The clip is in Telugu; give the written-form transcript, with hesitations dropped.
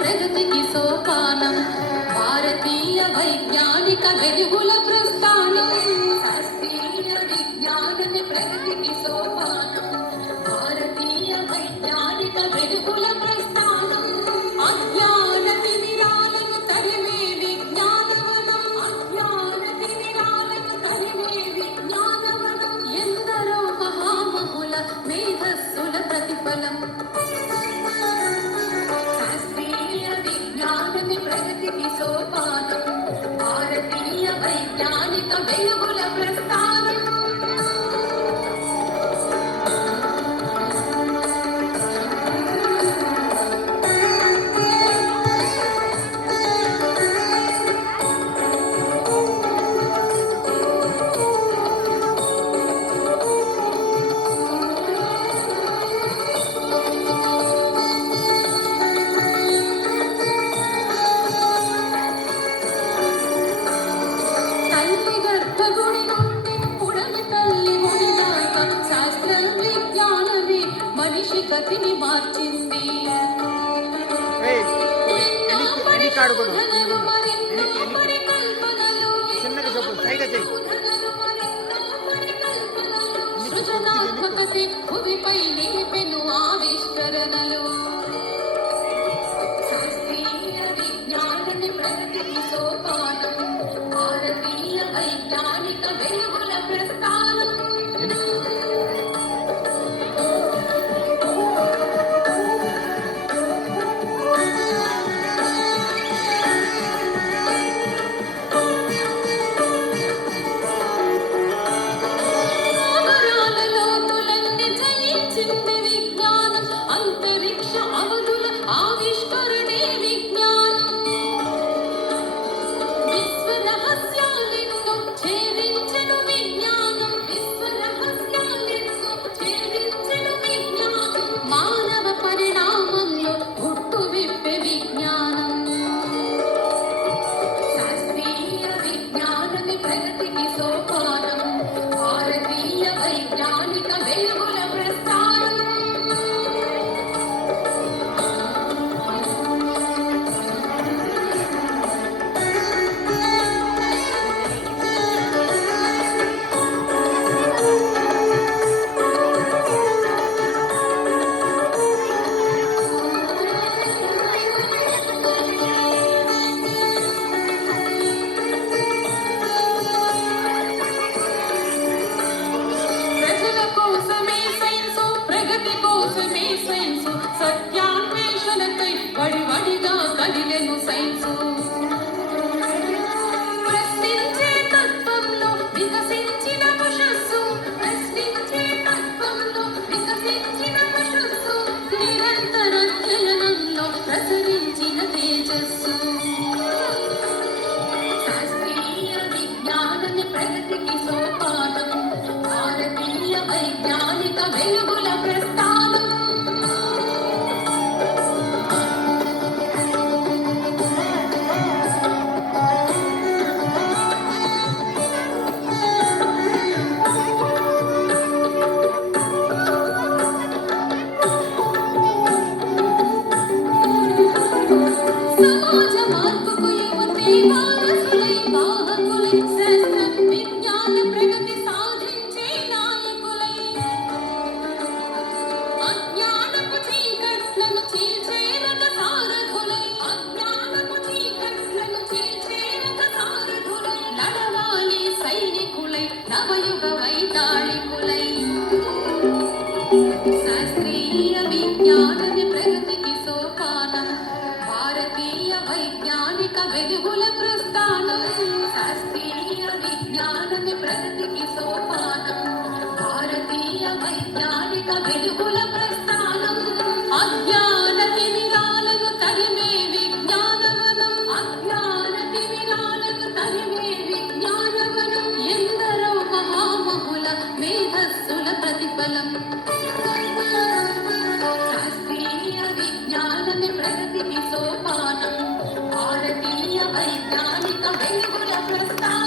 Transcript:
ప్రగతికి సోపానం, భారతీయ వైజ్ఞానిక వెలుగుల ప్రస్థానం. శాస్త్రీయ విజ్ఞానమే ప్రగతికి సోపానం, భారతీయ వైజ్ఞానిక వెలుగుల ప్రస్థానం. అజ్ఞాన తిమిరాలను తరిమే విజ్ఞానవనం, అజ్ఞాన తిమిరాలను తరిమే విజ్ఞానవనం. ఎందరో మహామహుల మేధస్సుల ప్రతిఫలం. ప్రగతికి సోపానం, భారతీయ వైజ్ఞానిక వెలుగుల ప్రస్థానం. గతిని మార్చింది. సృజనాత్మకతే భూమిపై నిలిపెను ఆవిష్కరణలు. శాస్త్రీయ విజ్ఞానమే ప్రగతికి సోపానం, భారతీయ వైజ్ఞానిక వెలుగుల ప్రస్థానం. అంతరిక్ష అవధుల ఆవిష్కరణే విజ్ఞానం. విశ్వ రహస్యాలెన్నో ఛేదించెను విజ్ఞానం, విశ్వ రహస్యాలెన్నో ఛేదించెను విజ్ఞానం. మానవ పరిణామంలో గుట్టు విప్పే విజ్ఞానం. శాస్త్రీయ విజ్ఞానమే ప్రగతికి సోపానం, భారతీయ వైజ్ఞానిక వెలుగుల ప్రస్థానం. సత్యాన్వేషణకై వడివడిగా కదిలెను సైన్సు. ప్రశ్నించే తత్వంలో వికసించిన వశస్సు, ప్రశ్నించే తత్వంలో వికసించిన వశస్సు. నిరంతర అధ్యయనంలో ప్రసరించిన తేజస్సు. శాస్త్రీయ విజ్ఞానమే ప్రగతికి సోపానం, భారతీయ వైజ్ఞానిక వెలుగుల ప్రస్థానం. సమాజ మార్పుకు యువతే వారసులై వాహకులై, శాస్త్ర విజ్ఞాన ప్రగతి సాధించే నాయకులై. అజ్ఞానపు చీకట్లను చీల్చేరక సారథులై, అజ్ఞానపు చీకట్లను చీల్చేరక సారథులై. నడవాలి సైనికులై, నవయుగ వైతాళికులై. శాస్త్రీయ విజ్ఞానమే ప్రగతికి సోపానం, భారతీయ వైజ్ఞానిక వెలుగుల ప్రస్థానం. శాస్త్రీయ విజ్ఞానమే ప్రగతికి సోపానం, భారతీయ వైజ్ఞానిక వెలుగుల ప్రస్థానం. అజ్ఞాన తిమిరాలను తరిమే విజ్ఞానవనం, అజ్ఞాన తిమిరాలను తరిమే విజ్ఞానవనం. ఎందరో మహామహుల మేధస్సుల ప్రతిఫలం. శాస్త్రీయ విజ్ఞానమే ప్రగతికి సోపానం, భారతీయ వైజ్ఞానిక వెలుగుల ప్రస్థానం.